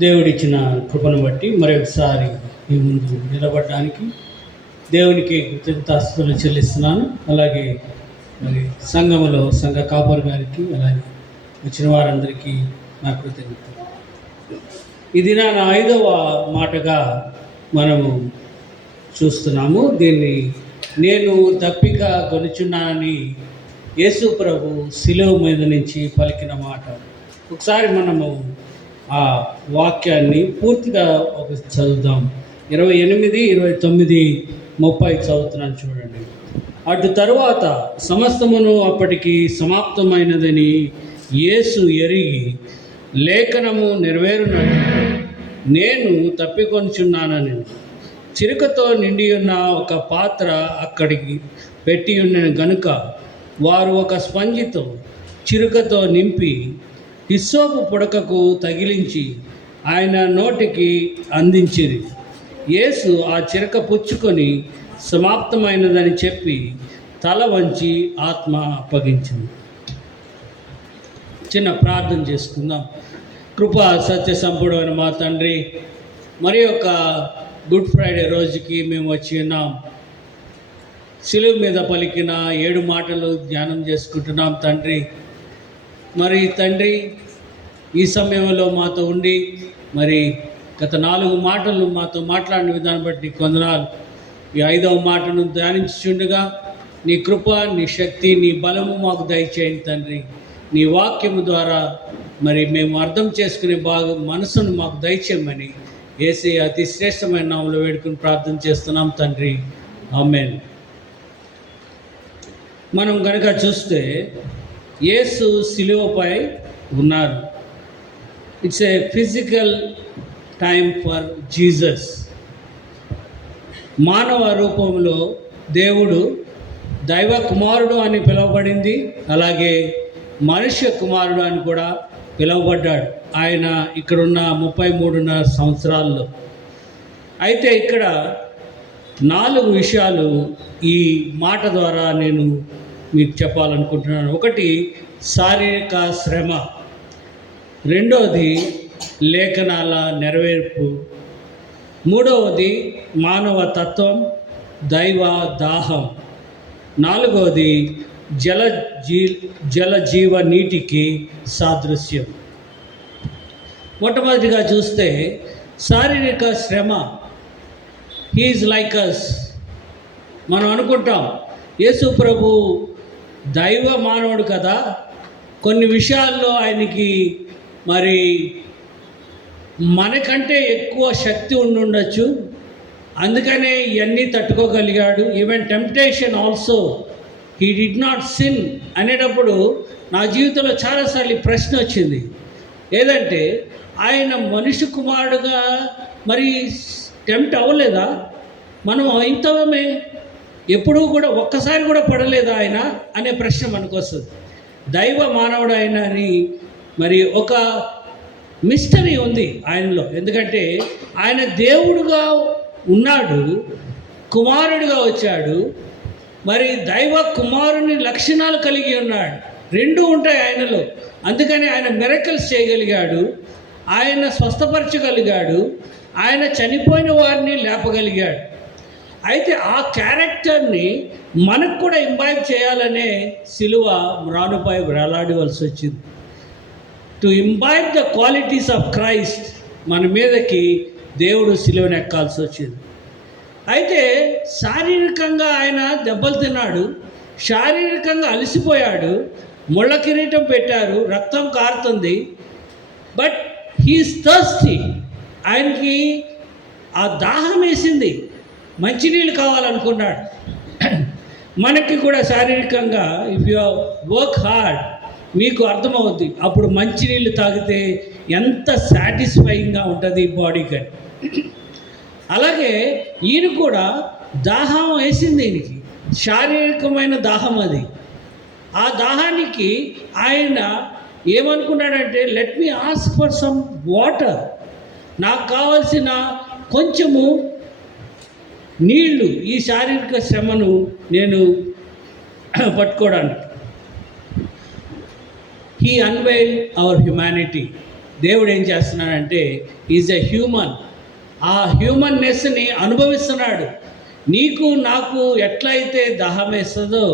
దేవుడిచ్చిన కృపను బట్టి మరొకసారి మీ ముందు నిలబడడానికి దేవునికి కృతజ్ఞతాస్తుతులు చెల్లిస్తున్నాను. అలాగే మరి సంఘములో సంఘ కాపరి గారికి, అలాగే వచ్చిన వారందరికీ నా కృతజ్ఞత. ఇది నా 5వ మాటగా మనము చూస్తున్నాము. దీన్ని నేను దప్పిక కొనుచున్నానని యేసు ప్రభు శిలువ మీద నుంచి పలికిన మాట. ఒకసారి మనము ఆ వాక్యాన్ని పూర్తిగా చదువుదాం. 28, 29, 30 చదువుతున్నాను చూడండి. అటు తరువాత సమస్తమును అప్పటికి సమాప్తమైనదని యేసు ఎరిగి లేఖనము నెరవేరునట్టు నేను తప్పికొనుచున్నానని చిరుకతో నిండి ఉన్న ఒక పాత్ర అక్కడికి పెట్టి ఉన్న గనుక వారు ఒక స్పంజితో చిరుకతో నింపి హిస్సోపు పుడకకు తగిలించి ఆయన నోటికి అందించిరి. యేసు ఆ చిరక పుచ్చుకొని సమాప్తమైనదని చెప్పి తల వంచి ఆత్మ అప్పగించింది. చిన్న ప్రార్థన చేసుకుందాం. కృపా సత్య సంపూర్ణమైన మా తండ్రి, మరి ఒక గుడ్ ఫ్రైడే రోజుకి మేము వచ్చి ఉన్నాం. శిలువ మీద పలికిన 7 మాటలు ధ్యానం చేసుకుంటున్నాం తండ్రి. మరి తండ్రి, ఈ సమయంలో మాతో ఉండి మరి గత 4 మాటలు మాతో మాట్లాడిన విధానం బట్టి కొందనాలు. ఈ 5వ మాటను ధ్యానించుండగా నీ కృప, నీ శక్తి, నీ బలము మాకు దయచేయండి తండ్రి. నీ వాక్యము ద్వారా మరి మేము అర్థం చేసుకునే మనసును మాకు దయచేయమని యేసయ్య అతి శ్రేష్టమైన నామములో వేడుకుని ప్రార్థన చేస్తున్నాం తండ్రి. ఆమేన్. మనం కనుక చూస్తే యేసు శిలువపై ఉన్నారు. It's a physical time for Jesus. మానవ రూపంలో దేవుడు దైవ కుమారుడు అని పిలువబడింది, అలాగే మనుష్య కుమారుడు అని కూడా పిలువబడ్డాడు ఆయన ఇక్కడున్న 33.5 సంవత్సరాల్లో. అయితే ఇక్కడ 4 విషయాలు ఈ మాట ద్వారా నేను మీకు చెప్పాలనుకుంటున్నాను. ఒకటి, శారీరక శ్రమ. రెండవది, లేఖనాల నెరవేర్పు. మూడవది, మానవ తత్వం, దైవ దాహం. నాలుగవది, జలజీవ నీటికి సాదృశ్యం. మొట్టమొదటిగా చూస్తే శారీరక శ్రమ. He's like us. మనం అనుకుంటాం యేసు ప్రభు దైవ మానవుడు కదా, కొన్ని విషయాల్లో ఆయనకి మరి మనకంటే ఎక్కువ శక్తి ఉండుండొచ్చు, అందుకనే ఇవన్నీ తట్టుకోగలిగాడు. Even temptation also he did not sin అనేటప్పుడు నా జీవితంలో చాలాసార్లు ప్రశ్న వచ్చింది. ఏదంటే ఆయన మనిషి కుమారుడుగా మరి టెంప్ట్ అవ్వలేదా? మనం ఇంతమే ఎప్పుడూ కూడా ఒక్కసారి కూడా పడలేదా ఆయన అనే ప్రశ్న మనకు వస్తుంది. దైవ మానవుడు ఆయన అని మరి ఒక మిస్టరీ ఉంది ఆయనలో. ఎందుకంటే ఆయన దేవుడుగా ఉన్నాడు, కుమారుడిగా వచ్చాడు, మరి దైవ కుమారుని లక్షణాలు కలిగి ఉన్నాడు. 2 ఉంటాయి ఆయనలో. అందుకని ఆయన మిరకల్స్ చేయగలిగాడు, ఆయన స్వస్థపరచగలిగాడు, ఆయన చనిపోయిన వారిని లేపగలిగాడు. అయితే ఆ క్యారెక్టర్ని మనకు కూడా ఇంబైబ్ చేయాలనే శిలువ మ్రానుపై వేలాడవలసి వచ్చింది. To imbibe the qualities of Christ మన మీదకి దేవుడు శిలువను ఎక్కాల్సి వచ్చింది. అయితే శారీరకంగా ఆయన దెబ్బలు తిన్నాడు, శారీరకంగా అలసిపోయాడు, ముళ్ళ కిరీటం పెట్టారు, రక్తం కారుతుంది. But he's thirsty. ఆయనకి ఆ దాహం వేసింది, మంచినీళ్ళు కావాలనుకున్నాడు. మనకి కూడా శారీరకంగా ఇఫ్ యు వర్క్ హార్డ్ మీకు అర్థమవుద్ది, అప్పుడు మంచినీళ్ళు తాగితే ఎంత సాటిస్ఫైయింగ్గా ఉంటుంది బాడీకి. అలాగే ఈయన కూడా దాహం వేసింది, ఈయనకి శారీరకమైన దాహం అది. ఆ దాహానికి ఆయన ఏమనుకున్నాడంటే, let me ask for some water, నాకు కావాల్సిన కొంచెము నీళ్లు, ఈ శారీరక శ్రమను నేను పట్టుకోవడానికి. He unveiled our humanity. దేవుడు ఏం చేస్తున్నాడంటే ఈజ్ ఎ హ్యూమన్. ఆ హ్యూమన్నెస్ని అనుభవిస్తున్నాడు. నీకు నాకు ఎట్లయితే దాహం వేస్తుందో,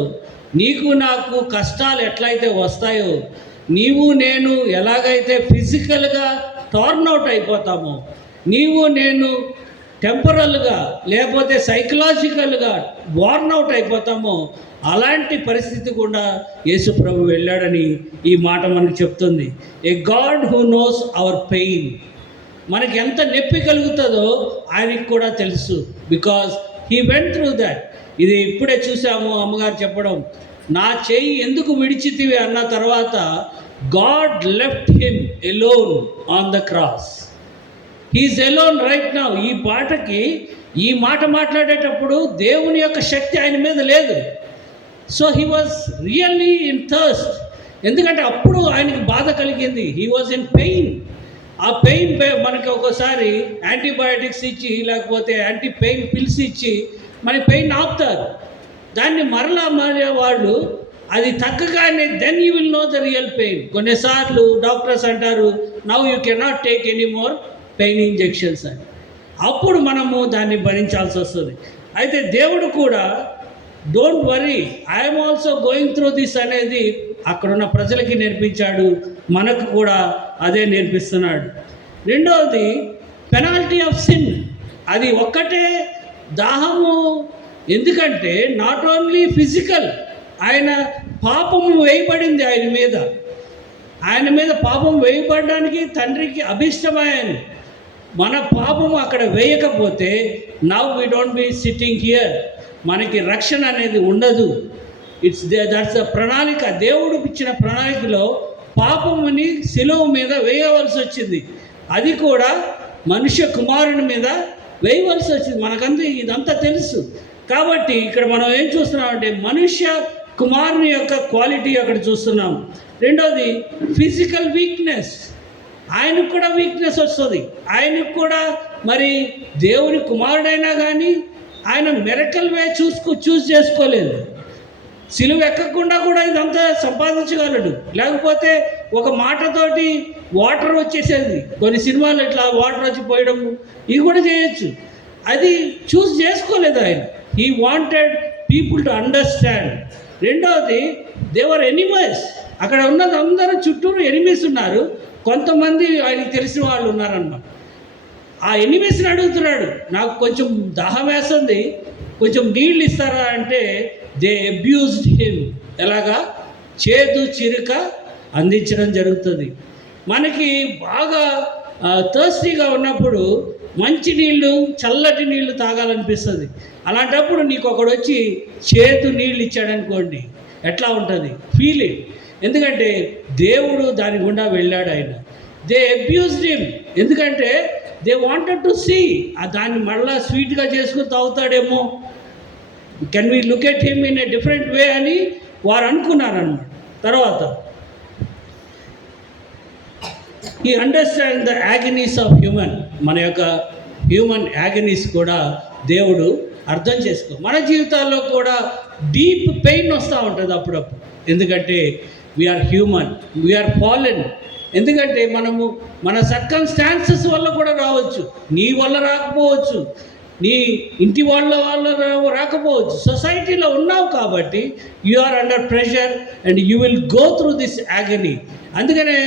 నీకు నాకు కష్టాలు ఎట్లయితే వస్తాయో, నీవు నేను ఎలాగైతే ఫిజికల్గా టర్న్అవుట్ అయిపోతామో, నీవు నేను టెంపరల్గా లేకపోతే సైకలాజికల్గా వార్న్అవుట్ అయిపోతామో, అలాంటి పరిస్థితి కూడా యేసు ప్రభు వెళ్ళాడని ఈ మాట మనకు చెప్తుంది. A God who knows our pain. మనకి ఎంత నొప్పి కలుగుతుందో ఆయనకి కూడా తెలుసు. Because he went through that. ఇది ఇప్పుడే చూసాము అమ్మగారు చెప్పడం. నా చేయి ఎందుకు విడిచితివి అన్న తర్వాత God left him alone on the cross. He's alone right now. ఈ మాట మాట్లాడేటప్పుడు దేవుని యొక్క శక్తి ఆయన మీద లేదు. So he was really in thirst. ఎందుకంటే అప్పుడు ఆయనకి బాధ కలిగింది. He was in pain. ఆ పెయిన్ మనకి ఒక్కోసారి యాంటీబయాటిక్స్ ఇచ్చి లేకపోతే యాంటీ పెయిన్ పిల్స్ ఇచ్చి మన పెయిన్ ఆపుతారు. దాన్ని మరలా వాళ్ళు అది తగ్గగానే then you will know the real pain. కొన్నిసార్లు డాక్టర్స్ అంటారు now you cannot take any more pain injections అని. అప్పుడు మనము దాన్ని భరించాల్సి వస్తుంది. అయితే దేవుడు కూడా don't worry, I'm also going through this అనేది అక్కడున్న ప్రజలకి నేర్పించాడు, మనకు కూడా అదే నేర్పిస్తున్నాడు. రెండవది పెనాల్టీ ఆఫ్ సిన్. అది ఒక్కటే దాహము. ఎందుకంటే నాట్ ఓన్లీ ఫిజికల్, ఆయన పాపము వేయబడింది ఆయన మీద పాపం వేయబడడానికి తండ్రికి అభిష్టమైంది. మన పాపము అక్కడ వేయకపోతే now we don't be sitting here. మనకి రక్షణ అనేది ఉండదు. దట్స్ ద ప్రణాళిక. దేవుడు ఇచ్చిన ప్రణాళికలో పాపముని శిలువ మీద వేయవలసి వచ్చింది. అది కూడా మనుష్య కుమారుని మీద వేయవలసి వచ్చింది. మనకంతా ఇదంతా తెలుసు. కాబట్టి ఇక్కడ మనం ఏం చూస్తున్నామంటే మనుష్య కుమారుని యొక్క క్వాలిటీ అక్కడ చూస్తున్నాం. రెండోది ఫిజికల్ వీక్నెస్. ఆయనకు కూడా వీక్నెస్ వస్తుంది. ఆయనకు కూడా మరి దేవుని కుమారుడైనా కానీ ఆయన మిరకల్ వే చూస్ చేసుకోలేదు. సిలువ ఎక్కకుండా కూడా ఇదంతా సంపాదించగలడు. లేకపోతే ఒక మాటతోటి వాటర్ వచ్చేసేది. కొన్ని సినిమాలు ఇట్లా వాటర్ వచ్చి పోయడం ఇవి కూడా చేయొచ్చు. అది చూస్ చేసుకోలేదు ఆయన. He wanted people to understand. రెండవది దేవర్ ఎనిమీస్. అక్కడ ఉన్నది అందరూ చుట్టూరు ఎనిమీస్ ఉన్నారు. కొంతమంది ఆయనకి తెలిసిన వాళ్ళు ఉన్నారన్నమాట. ఆ ఎనిమీస్ని అడుగుతున్నాడు, నాకు కొంచెం దాహం వేస్తుంది, కొంచెం నీళ్ళు ఇస్తారా అంటే దే అబ్యూజ్డ్ హిమ్. ఎలాగా? చేదు చిరుక అందించడం జరుగుతుంది. మనకి బాగా థర్స్టీగా ఉన్నప్పుడు మంచి నీళ్ళు, చల్లటి నీళ్లు తాగాలనిపిస్తుంది. అలాంటప్పుడు నీకు ఒకడు వచ్చి చేదు నీళ్ళు ఇచ్చాడనుకోండి, ఎట్లా ఉంటుంది? Feel it. ఎందుకంటే దేవుడు దాని గుండా వెళ్ళాడు ఆయన. They abused him. ఎందుకంటే దే వాంటెడ్ టు సీ దాన్ని మళ్ళా స్వీట్గా చేసుకుని తాగుతాడేమో, can we look at him in a different way అని వారు అనుకున్నారన్నమాట. తర్వాత ఈ understand the agony of human. మన యొక్క హ్యూమన్ యాగనీస్ కూడా దేవుడు అర్థం చేసుకో. మన జీవితాల్లో కూడా డీప్ పెయిన్ వస్తూ ఉంటుంది అప్పుడప్పుడు. ఎందుకంటే వీఆర్ హ్యూమన్, వీఆర్ ఫాలెన్. ఎందుకంటే మనము మన సర్కమ్స్టాన్సెస్ వల్ల కూడా రావచ్చు. నీ వల్ల రాకపోవచ్చు, నీ ఇంటి వాళ్ళ రాకపోవచ్చు. సొసైటీలో ఉన్నావు కాబట్టి you are under pressure and you will go through this agony. అందుకనే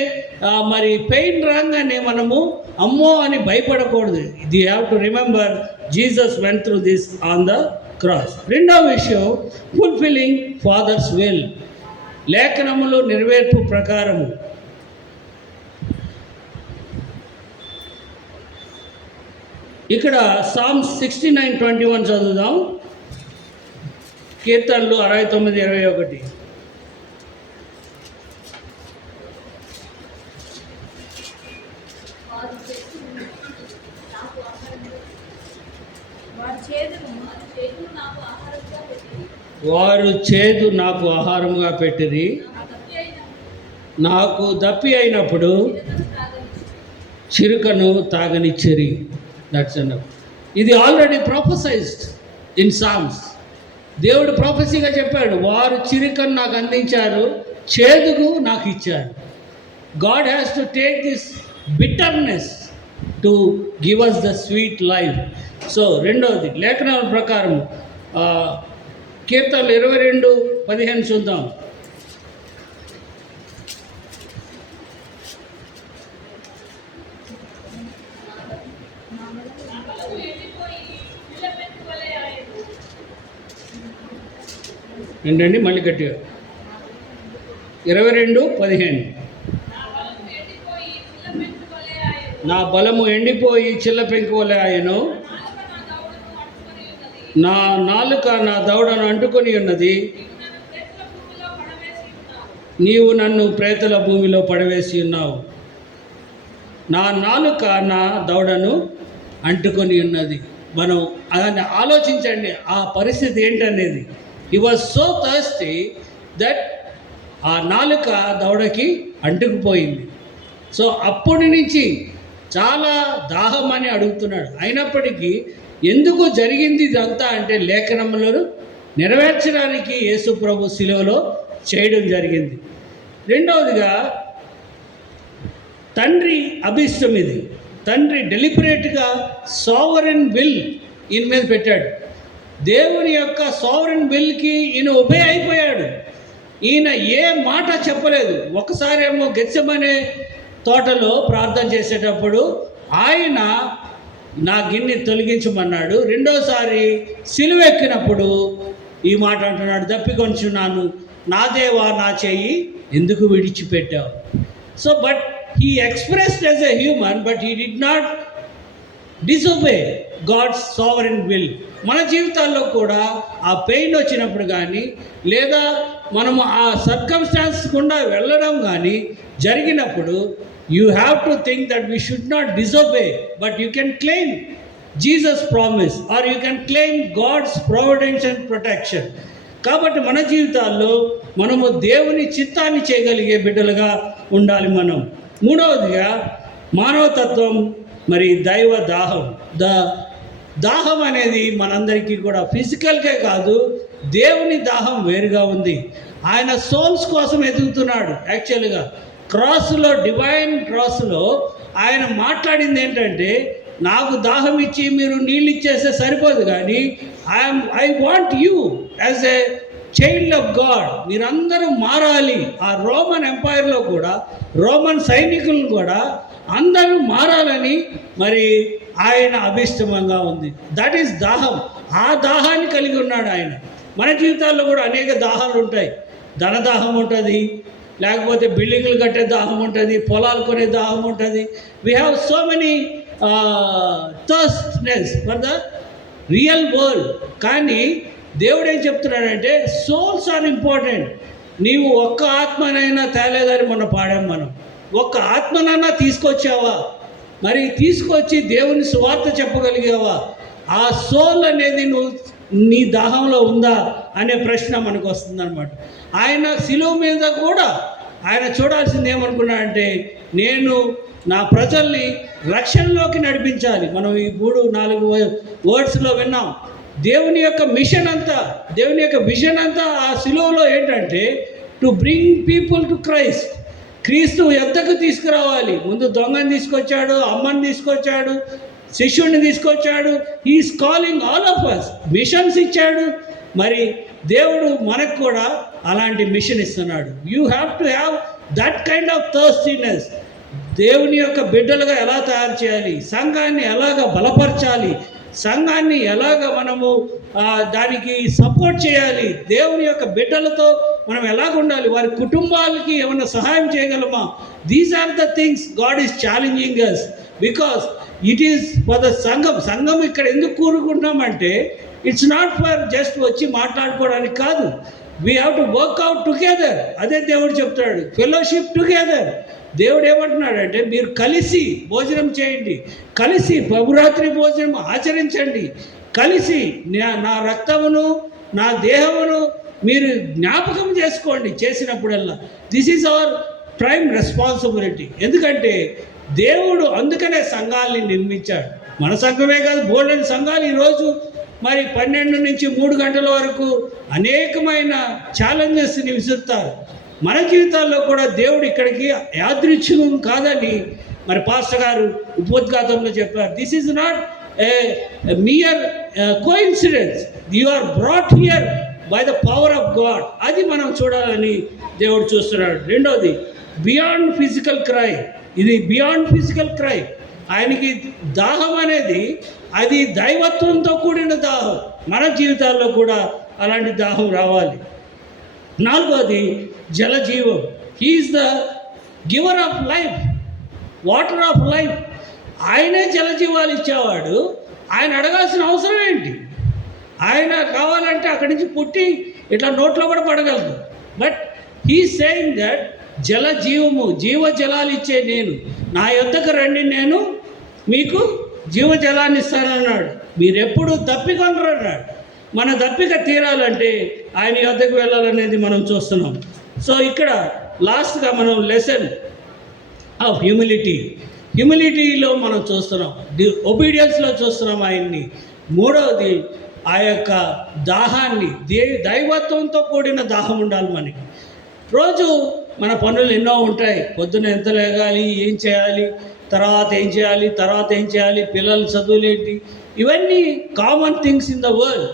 మరి పెయిన్ రాగానే మనము అమ్మో అని భయపడకూడదు. ఇది have to remember Jesus went through this on the cross. రెండవ విషయం ఫుల్ఫిల్లింగ్ ఫాదర్స్ విల్. లేఖనములు నెరవేర్పు ప్రకారము. ఇక్కడ సామ్స్ 69:21 చదువుదాం. కీర్తనలు 69:21. వారు చేదు నాకు ఆహారముగా పెట్టిరి, నాకు దప్పి అయినప్పుడు చిరుకను తాగనిచ్చిరి. That's enough. ఇది ఆల్రెడీ ప్రొఫెసైజ్డ్ ఇన్ సామ్స్. దేవుడు ప్రొఫెసీగా చెప్పాడు, వారు చిరుకను నాకు అందించారు, చేదుకు నాకు ఇచ్చారు. God has to take this bitterness to give us the sweet life. So రెండవది లేఖనాల ప్రకారం కీర్తనలు 22:15 చూద్దాం. ఏంటండి మళ్ళీ గట్టిగా 22:15 నా బలము ఎండిపోయి చిల్ల పెంకు వలె ఆయను, నా నాలుక నా దవడను అంటుకొని ఉన్నది, నీవు నన్ను ప్రేతల భూమిలో పడవేసి ఉన్నావు. నా నాలుక నా దవడను అంటుకొని ఉన్నది. మనం దాన్ని ఆలోచించండి, ఆ పరిస్థితి ఏంటనేది. హి వాజ్ సో థర్స్టీ దట్ ఆ నాలుక దవడకి అంటుకుపోయింది. సో అప్పటి నుంచి చాలా దాహం అని అడుగుతున్నాడు. అయినప్పటికీ ఎందుకు జరిగింది ఇదంతా అంటే లేఖనములను నెరవేర్చడానికి యేసు ప్రభు శిలువలో చేయడం జరిగింది. రెండవదిగా తండ్రి అభిష్టం ఇది. తండ్రి డెలిబరేట్గా సావరెన్ విల్ ఈయన మీద పెట్టాడు. దేవుని యొక్క సావరెన్ విల్కి ఈయన ఒబే అయిపోయాడు. ఈయన ఏ మాట చెప్పలేదు. ఒకసారేమో గెత్సెమనే తోటలో ప్రార్థన చేసేటప్పుడు ఆయన నా గిన్నె తొలగించమన్నాడు. రెండోసారి సిలువెక్కినప్పుడు ఈ మాట అంటున్నాడు, దప్పికొంచున్నాను, నా దేవా నా చెయ్యి ఎందుకు విడిచిపెట్టావు. So but he expressed as a human, but he did not disobey God's sovereign will. మన జీవితాల్లో కూడా ఆ పెయిన్ వచ్చినప్పుడు కానీ లేదా మనము ఆ సర్కమ్స్టాన్స్ గుండా వెళ్ళడం కానీ జరిగినప్పుడు you have to think that we should not disobey, but you can claim Jesus' promise or you can claim God's providence and protection. కాబట్టి మన జీవితాల్లో మనము దేవుని చిత్తాన్ని చేయగలిగే బిడ్డలుగా ఉండాలి మనం. మూడవదిగా మానవతత్వం, మరి దైవ దాహం. దాహం అనేది మనందరికీ కూడా ఫిజికల్గా కాదు, దేవుని దాహం వేరుగా ఉంది. ఆయన సోల్స్ కోసం ఎదుగుతున్నాడు. యాక్చువల్గా క్రాస్లో, డివైన్ క్రాస్లో ఆయన మాట్లాడింది ఏంటంటే, నాకు దాహం ఇచ్చి మీరు నీళ్ళు ఇచ్చేస్తే సరిపోదు, కానీ I want you as a child of God. మీరందరూ మారాలి. ఆ రోమన్ ఎంపైర్లో కూడా రోమన్ సైనికులను కూడా అందరూ మారాలని మరి ఆయన అభిష్టంగా ఉంది. దట్ ఈస్ దాహం. ఆ దాహాన్ని కలిగి ఉన్నాడు ఆయన. మన జీవితాల్లో కూడా అనేక దాహాలు ఉంటాయి. ధనదాహం ఉంటుంది, లేకపోతే బిల్డింగ్లు కట్టే దాహం ఉంటుంది, పొలాలు కొనే దాహం ఉంటుంది. We have so many thirstiness for the real world. కానీ దేవుడు ఏం చెప్తున్నాడంటే, సోల్స్ ఆర్ ఇంపార్టెంట్. నీవు ఒక్క ఆత్మనైనా తేలేదని మొన్న పాడాం మనం. ఒక్క ఆత్మనైనా తీసుకొచ్చావా? మరి తీసుకొచ్చి దేవుని సువార్త చెప్పగలిగావా? ఆ సోల్ అనేది నీ దాహంలో ఉందా అనే ప్రశ్న మనకు వస్తుందన్నమాట. ఆయన శిలువ మీద కూడా ఆయన చూడాల్సింది ఏమనుకున్నాడంటే, నేను నా ప్రజల్ని రక్షణలోకి నడిపించాలి. మనం ఈ 3-4 వర్డ్స్లో విన్నాం. దేవుని యొక్క మిషన్ అంతా, దేవుని యొక్క విజన్ అంతా ఆ శిలువలో ఏంటంటే, to bring people to Christ. క్రీస్తు ఎద్దకు తీసుకురావాలి. ముందు దొంగని తీసుకొచ్చాడు, అమ్మని తీసుకొచ్చాడు, శిష్యుడిని తీసుకొచ్చాడు. He's calling all of us. Missions ఇచ్చాడు. మరి దేవుడు మనకు కూడా అలాంటి మిషన్ ఇస్తున్నాడు. You have to have that kind of thirstiness. దేవుని యొక్క బిడ్డలుగా ఎలా తయారు చేయాలి, సంఘాన్ని ఎలాగ బలపరచాలి, సంఘాన్ని ఎలాగ మనము దానికి సపోర్ట్ చేయాలి, దేవుని యొక్క బిడ్డలతో మనం ఎలాగ ఉండాలి, వారి కుటుంబాలకి ఏమైనా సహాయం చేయగలమా. These are the things God is challenging us, because it is for the సంఘం. సంఘం ఇక్కడ ఎందుకు కూరుకుంటున్నామంటే, ఇట్స్ నాట్ ఫర్ జస్ట్ వచ్చి మాట్లాడుకోవడానికి కాదు. We have to work out together. అదే దేవుడు చెప్తాడు, ఫెలోషిప్ టుగెదర్. దేవుడు ఏమంటున్నాడంటే, మీరు కలిసి భోజనం చేయండి, కలిసి ప్రభురాత్రి భోజనం ఆచరించండి, కలిసి నా రక్తమును నా దేహమును మీరు జ్ఞాపకం చేసుకోండి చేసినప్పుడల్లా. This is our prime responsibility. ఎందుకంటే దేవుడు అందుకనే సంఘాలని నిర్మించాడు. మన సంఘమే కాదు, బోల్డెన్ సంఘాలు ఈరోజు మరి 12 నుంచి 3 గంటల వరకు అనేకమైన ఛాలెంజెస్ని విసురుతారు. మన జీవితాల్లో కూడా దేవుడు ఇక్కడికి యాదృచ్ఛికం కాదని మరి పాస్టర్ గారు ఉపోద్ఘాతంలో చెప్పారు, this is not a mere coincidence, you are brought here by the power of God. అది మనం చూడాలని దేవుడు చూస్తున్నాడు. రెండోది బియాండ్ ఫిజికల్ క్రై. ఇది బియాండ్ ఫిజికల్ క్రై. ఆయనకి దాహం అనేది అది దైవత్వంతో కూడిన దాహం. మన జీవితాల్లో కూడా అలాంటి దాహం రావాలి. నాలుగోది జలజీవం. He's the giver of life, water of life. ఆయనే జలజీవాలు ఇచ్చేవాడు. ఆయన అడగాల్సిన అవసరం ఏంటి? ఆయన కావాలంటే అక్కడి నుంచి పుట్టి ఇట్లా నోట్లో కూడా పడగలదు. బట్ హీ సేయింగ్ దట్ జలజీవము, జీవజలాలు ఇచ్చే నేను, నా యొద్దకు రండి, నేను మీకు జీవజలాన్ని ఇస్తానన్నాడు. మీరెప్పుడు దప్పికొనరు అన్నాడు. మన దప్పిక తీరాలంటే ఆయన యొద్దకు వెళ్ళాలనేది మనం చూస్తున్నాం. సో ఇక్కడ లాస్ట్గా మనం లెసన్ ఆఫ్ హ్యూమిలిటీలో మనం చూస్తున్నాం, ఒబీడియన్స్లో చూస్తున్నాం ఆయన్ని. మూడవది ఆ యొక్క దాహాన్ని, దైవత్వంతో కూడిన దాహం ఉండాలి మనకి. రోజు మన పనులు ఎన్నో ఉంటాయి. పొద్దున ఎంత లేగాలి, ఏం చేయాలి, తర్వాత ఏం చేయాలి, పిల్లల చదువులేంటి, ఇవన్నీ common things in the world.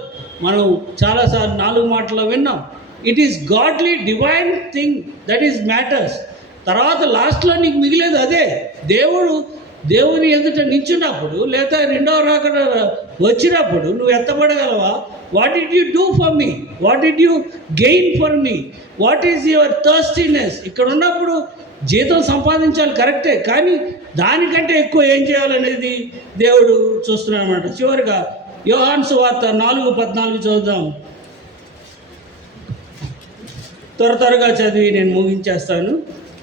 మనం చాలాసార్లు 4 మాటలు విన్నాం. It is godly divine thing that is matters. తర్వాత లాస్ట్లో నీకు మిగిలేదు అదే. దేవుని ఎదుట నించున్నప్పుడు, లేదా రెండవ రాకడ వచ్చినప్పుడు నువ్వు ఎత్తబడగలవా? What did you do for me? What did you gain for me? What is your thirstiness? ఇక్కడ ఉన్నప్పుడు జీతం సంపాదించాలి కరెక్టే, కానీ దానికంటే ఎక్కువ ఏం చేయాలనేది దేవుడు చూస్తున్నాడు అన్నమాట. చివరిగా యోహాను సువార్త 4:14 చూద్దాం. త్వరగా చదివి నేను ముగించేస్తాను,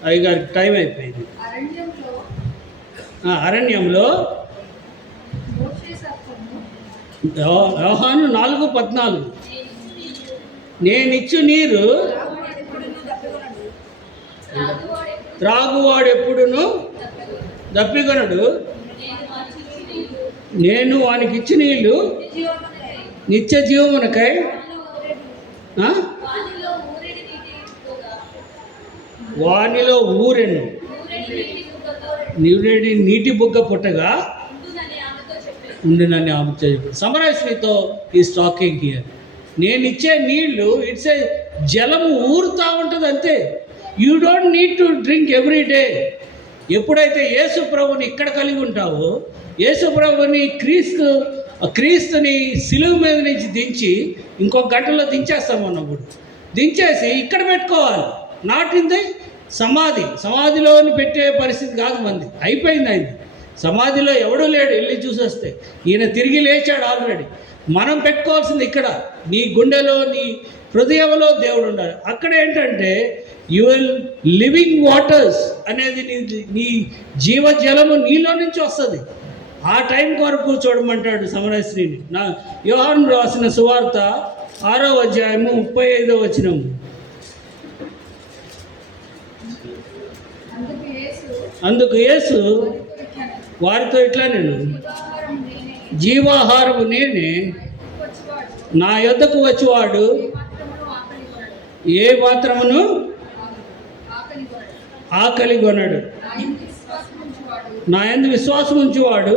అయ్యగారికి టైం అయిపోయింది. అరణ్యంలో యోహాను 4:14 నేనిచ్చు నీరు త్రాగువాడెప్పుడును దప్పికొనడు, నేను వానికి ఇచ్చి నీళ్ళు నిత్య జీవమునకై వానిలో ఊరెను నీటి బుగ్గ పుట్టగా ఉండునని ఆమెతో చెప్పాడు. సమరైజ్ మీతో ఈజ్ టాకింగ్ హియర్. నేను ఇచ్చే నీళ్లు ఇట్స్ ఏ జలము ఊరుతూ ఉంటుంది అంతే. You don't need to drink every day. ఎప్పుడైతే యేసు ప్రభుని ఇక్కడ కలిగి ఉంటావో, యేసు ప్రభుని క్రీస్తుని సిలువ మీద నుంచి దించి ఇంకొక గంటలో దించేస్తాం అన్నప్పుడు, దించేసి ఇక్కడ పెట్టుకోవాలి. నాట్ ఇన్ ది సమాధిలోని పెట్టే పరిస్థితి కాదు మంది. అయిపోయింది అయింది. సమాధిలో ఎవడూ లేడు, వెళ్ళి చూసేస్తే. ఈయన తిరిగి లేచాడు ఆల్రెడీ. మనం పెట్టుకోవాల్సింది ఇక్కడ, నీ గుండెలో, నీ హృదయంలో దేవుడు ఉండాలి. అక్కడ ఏంటంటే యువర్ లివింగ్ వాటర్స్ అనేది నీ జీవజలము నీలో నుంచి వస్తుంది. ఆ టైం కొరకు చూడమంటాడు సమరశ్రీని. యోహాను రాసిన సువార్త 6వ అధ్యాయము 35వ వచనము. అందుకు యేసు వారితో ఇట్లా, నేను జీవాహారము నేనే, నా యొద్దకు వచ్చేవాడు ఏ మాత్రమును ఆకలి కొనడు, నా యందు విశ్వాసం ఉంచువాడు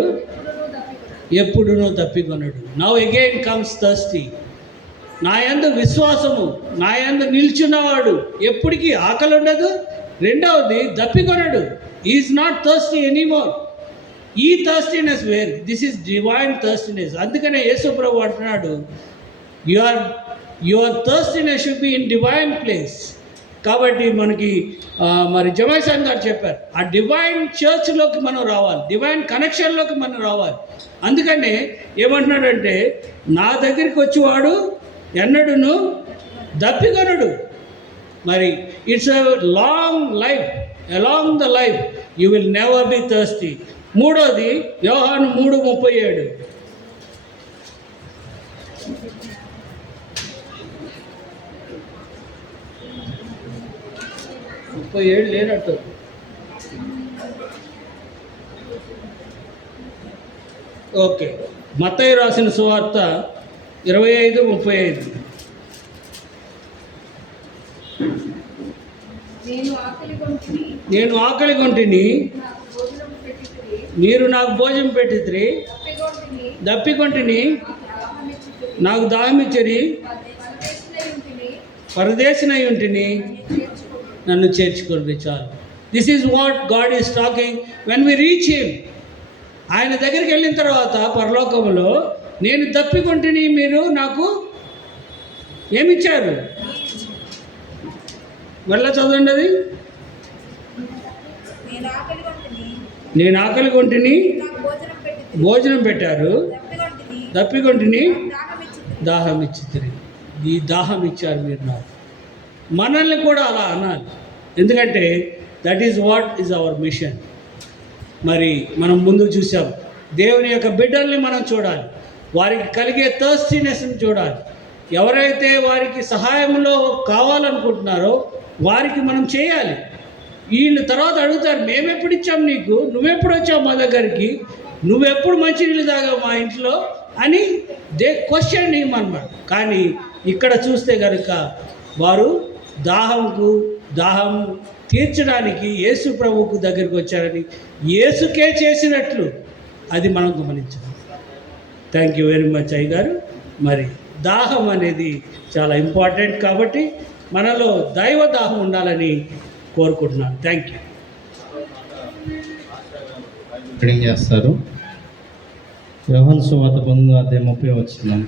ఎప్పుడునూ తప్పికొనడు. Now again comes thirsty. నా యందు విశ్వాసము, నా యందు నిల్చున్నవాడు ఎప్పటికీ ఆకలి ఉండదు. రెండవది దప్పికొనడు. Is not thirsty anymore. ఈ thirstiness where, this is divine thirstiness. అందుకనే యేసు ప్రభు అంటున్నాడు, your thirstiness should be in divine place. కాబట్టి మనకి మరి జమైసాన్ గారు చెప్పారు, ఆ డివైన్ చర్చ్లోకి మనం రావాలి, డివైన్ కనెక్షన్లోకి మనం రావాలి. అందుకనే ఏమంటున్నాడంటే, నా దగ్గరికి వచ్చేవాడు ఎన్నడూను దప్పికొనడు. మరి it's a long life, along the life you will never be thirsty. మూడోది యోహాను 3:37. లేనట్టు. ఓకే, మత్తయి రాసిన సువార్త 25:35. నేను ఆకలి కొంటిని, మీరు నాకు భోజనం పెట్టిద్రి, దప్పికొంటిని, నాకు దాహమిచ్చిరి, పరదేశినై ఉంటిని, నన్ను చేర్చుకోండి. చాలు. This is what God is talking when we reach him. ఆయన దగ్గరికి వెళ్ళిన తర్వాత పరలోకంలో నేను దప్పికొంటిని, మీరు నాకు ఏమిచ్చారు? మళ్ళా చదవండి అది. నేను ఆకలి కొంటిని, భోజనం పెట్టారు, దప్పికొంటిని, దాహం ఇచ్చితిరి. ఈ దాహం ఇచ్చారు మీరు నాకు. మనల్ని కూడా అలా అనాలి, ఎందుకంటే that is what is our machine. మరి మనం ముందు చూసాం, దేవుని యొక్క బిడ్డల్ని మనం చూడాలి, వారికి కలిగే థర్స్టీనెస్ని చూడాలి. ఎవరైతే వారికి సహాయంలో కావాలనుకుంటున్నారో వారికి మనం చేయాలి. వీళ్ళు తర్వాత అడుగుతారు, మేమెప్పుడు ఇచ్చాం నీకు, నువ్వెప్పుడు వచ్చావు మా దగ్గరికి, నువ్వెప్పుడు మంచినీళ్ళు తాగావు మా ఇంట్లో అని క్వశ్చన్ ఇవ్వమన్నమాట. కానీ ఇక్కడ చూస్తే కనుక వారు దాహం తీర్చడానికి యేసు ప్రభువుకు దగ్గరికి వచ్చారని, యేసుకే చేసినట్లు అది మనం గమనించాలి. థ్యాంక్ యూ వెరీ మచ్ అయ్య గారు. మరి దాహం అనేది చాలా ఇంపార్టెంట్, కాబట్టి మనలో దైవ దాహం ఉండాలని కోరుకుంటున్నాను. Thank you. చేస్తారు. యోహాను సువార్త 9వ అధ్యాయం 30వ వచనం.